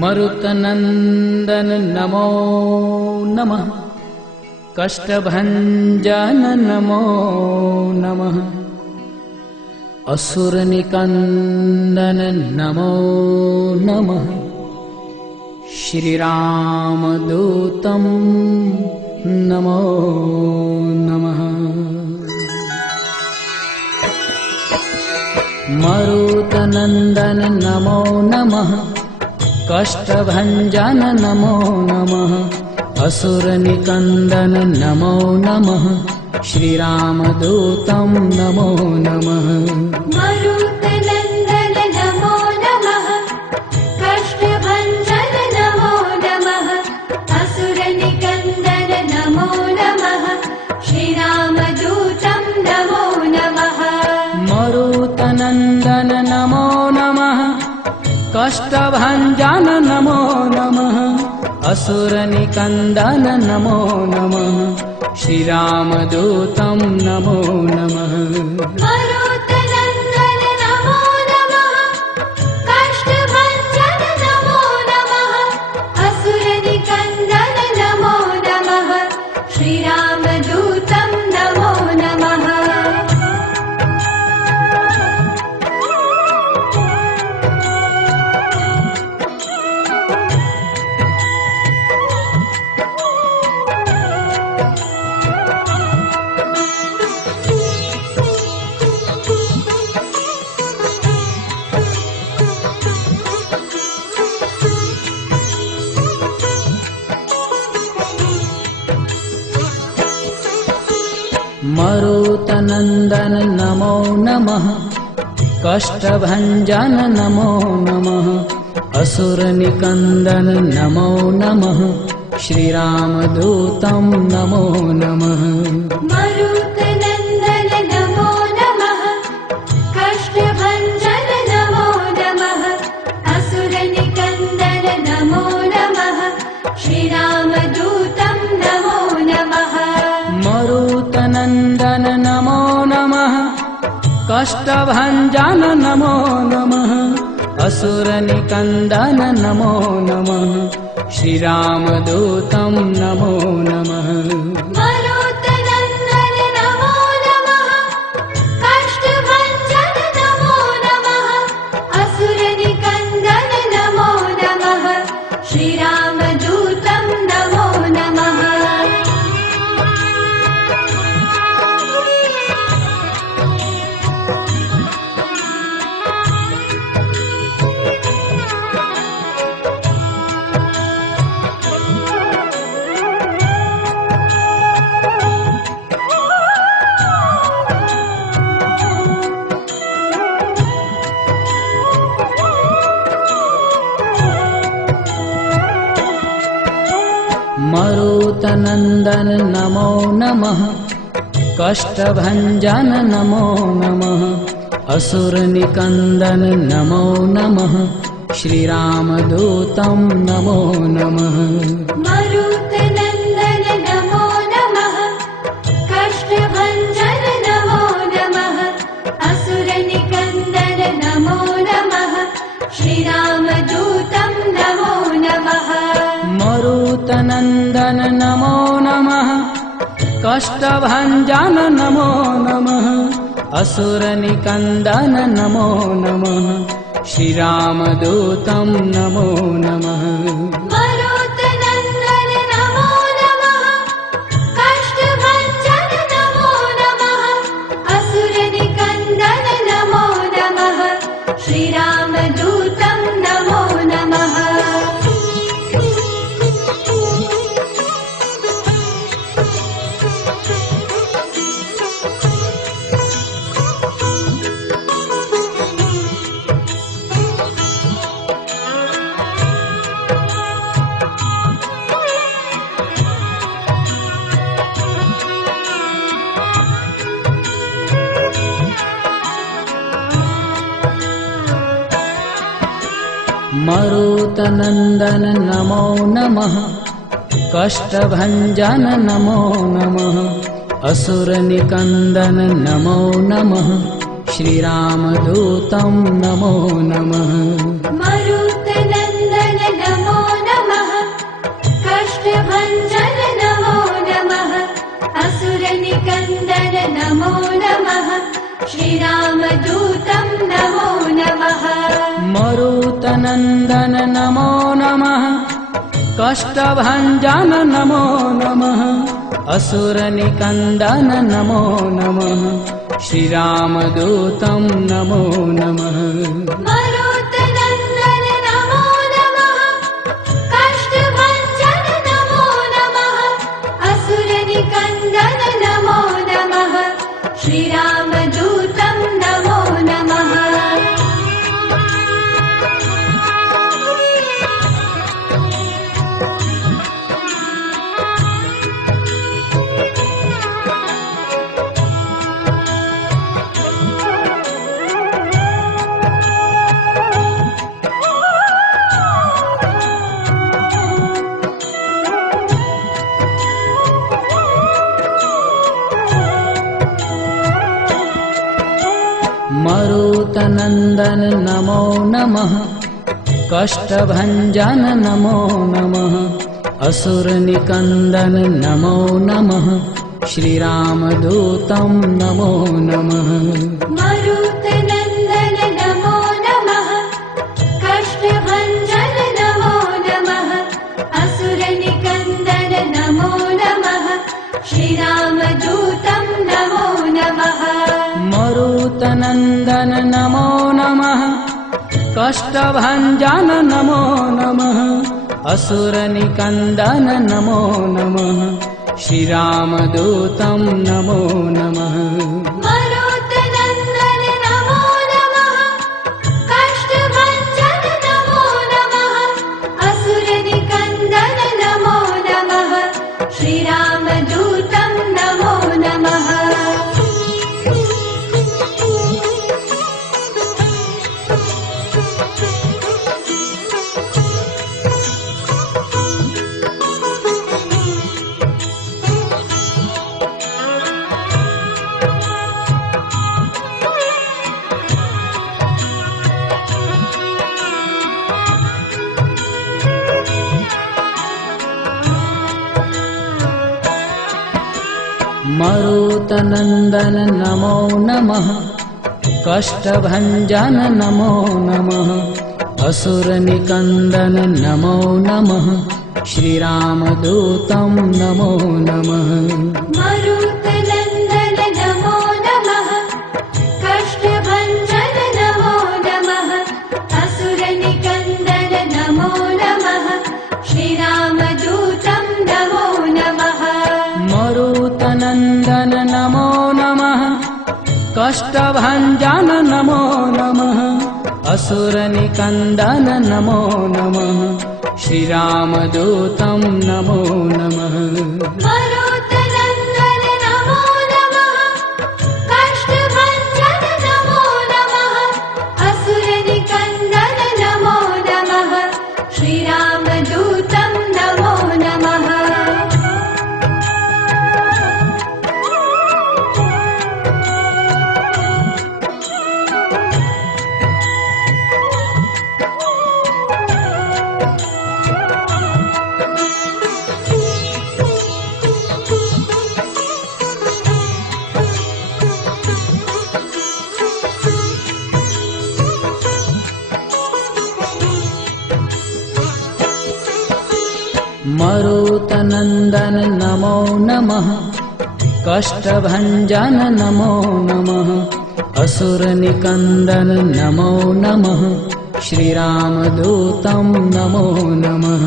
मरुतनंदन नमो नमः। कष्टभंजन नमो नमः। असुरनिकंदन नमो नमः। श्रीरामदूतं नमो नमः। मरुतनंदन नमो नमः। कष्टभंजन नमो नमः। असुरनिकंदन नमो नमः। श्रीरामदूतं नमो नमः। मरुतनंदन नमो नमः। कष्टभंजन नमो नमः। असुरनिकंदन नमो नमः। श्रीरामदूतं नमो नमः। मरुतनंदन नमो नमः। कष्टभंजन नमो नमः। असुरनिकंदन नमो नमः। श्रीरामदूतं नमो नमः। मरुतनंदन नमो नमः। कष्टभंजन नमो नमः। असुरनिकंदन नमो नमः। श्रीरामदूतं नमो नमः। मरुतनंदन नमो नमः। कष्टभंजन नमो नमः। असुरनिकंदन नमो नमः। श्रीरामदूतं नमो नमः। मरुतनंदन नमो नमः। कष्टभंजन नमो नमः। असुरनिकंदन नमो नमः। श्रीरामदूतं नमो नमः। मरुतनंदन नमो नमः। कष्टभंजन नमो नमः। असुरनिकंदन नमो नमः। श्रीरामदूतं नमो नमः। मरुतनंदन नमो नमः। कष्टभंजन नमो नमः। असुरनिकंदन नमो नमः। श्रीरामदूतं नमो नमः। मरुतनंदन नमो नमः। कष्टभंजन नमो नमः। असुरनिकंदन नमो नमः। श्रीरामदूतं नमो नमः। मरुतनंदन नमो नमः। कष्टभंजन नमो नमः। असुरनिकंदन नमो नमः। श्रीरामदूतं नमो नमः। मरुतनंदन नमो नमः। कष्टभंजन नमो नमः। असुरनिकंदन नमो नमः। श्रीरामदूतं नमो नमः। मरुतनंदन नमो नमः। कष्टभंजन नमो नमः। असुरनिकंदन नमो नमः। श्रीरामदूतं नमो नमः। मरुतनंदन नमो नमः। कष्टभंजन नमो नमः। असुरनिकंदन नमो नमः। श्रीरामदूतं नमो नमः। मरुतनंदन नमो कष्टभञ्जन नमो नमः असुरनिकन्दन नमो नमः श्रीरामदूतं नमो नमः मरुतनन्दन नमो नमः कष्टभञ्जन नमो नमः असुरनिकन्दन नमो नमः श्रीरामदूतं नमो नमः मरुतनन्दन नमो नमः कष्टभञ्जन नमो नमः असुरनिकन्दन नमो नमः श्रीरामदूतं नमो नमः मरुतनन्दन नमो नमः कष्टभञ्जन नमो नमः असुरनिकन्दन नमो नमः श्रीरामदूतं नमो नमः मरुतनन्दन नमो नमः कष्टभञ्जन नमो नमः असुरनिकन्दन नमो नमः श्रीरामदूतं नमो नमः मरुतनन्दन नमो नमः कष्टभञ्जन नमो नमः असुरनिकन्दन नमो नमः श्रीरामदूतं नमो नमः मरुतनन्दन नमो नमः कष्टभञ्जन नमो नमः असुरनिकन्दन नमो नमः श्रीरामदूतं नमो नमः मरुतनन्दन नमो नमः कष्टभञ्जन नमो नमः असुरनिकन्दन नमो नमः श्रीरामदूतं नमो नमः मरुतनन्दन नमो नमः कष्टभञ्जन नमो नमः असुरनिकन्दन नमो नमः श्रीरामदूतं नमो नमः मरुतनन्दन नमो नमः कष्टभञ्जन नमो नमः असुरनिकन्दन नमो नमः श्रीरामदूतं नमो नमः मरुतनन्दन नमो नमः कष्टभञ्जन नमो नमः असुरनिकन्दन नमो नमः श्रीरामदूतं नमो नमः मरुतनन्दन नमो नमः कष्टभञ्जन नमो नमः असुरनिकन्दन नमो नमः श्रीरामदूतं नमो नमः